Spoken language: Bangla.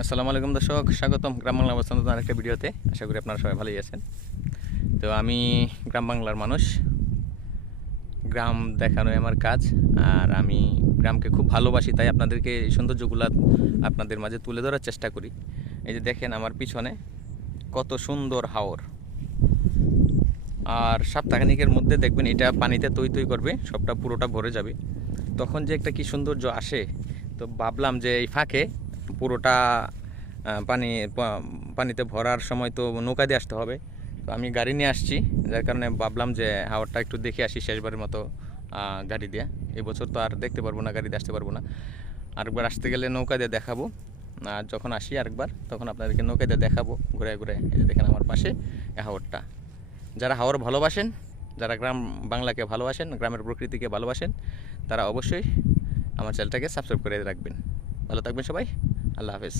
আসসালামু আলাইকুম দর্শক, স্বাগতম গ্রাম বাংলা অবস্থান নতুন আরেকটা ভিডিওতে। আশা করি আপনারা সবাই ভালোই আছেন। তো আমি গ্রাম বাংলার মানুষ, গ্রাম দেখানোই আমার কাজ। আর আমি গ্রামকে খুব ভালোবাসি, তাই আপনাদেরকে এই সৌন্দর্যগুলো আপনাদের মাঝে তুলে ধরার চেষ্টা করি। এই যে দেখেন আমার পিছনে কত সুন্দর হাওর, আর সপ্তাহখানিকের মধ্যে দেখবেন এটা পানিতে তৈ তৈ করবে, সবটা পুরোটা ভরে যাবে। তখন যে একটা কি সৌন্দর্য আসে, তো ভাবলাম যে এই ফাঁকে পুরোটা পানিতে ভরার সময় তো নৌকা দিয়ে আসতে হবে। তো আমি গাড়ি নিয়ে আসছি, যার কারণে ভাবলাম যে হাওরটা একটু দেখে আসি শেষবারের মতো গাড়ি দিয়ে। এবছর তো আর দেখতে পারবো না, গাড়ি দিয়ে আসতে পারবো না। আরেকবার আসতে গেলে নৌকা দিয়ে দেখাবো। আর যখন আসি আরেকবার তখন আপনাদেরকে নৌকা দিয়ে দেখাবো ঘুরে ঘুরে। এই যে দেখেন আমার পাশে এই হাওরটা। যারা হাওর ভালোবাসেন, যারা গ্রাম বাংলাকে ভালোবাসেন, গ্রামের প্রকৃতিকে ভালোবাসেন, তারা অবশ্যই আমার চ্যানেলটাকে সাবস্ক্রাইব করে রাখবেন। ভালো থাকবেন সবাই। আল্লাহ হাফেজ।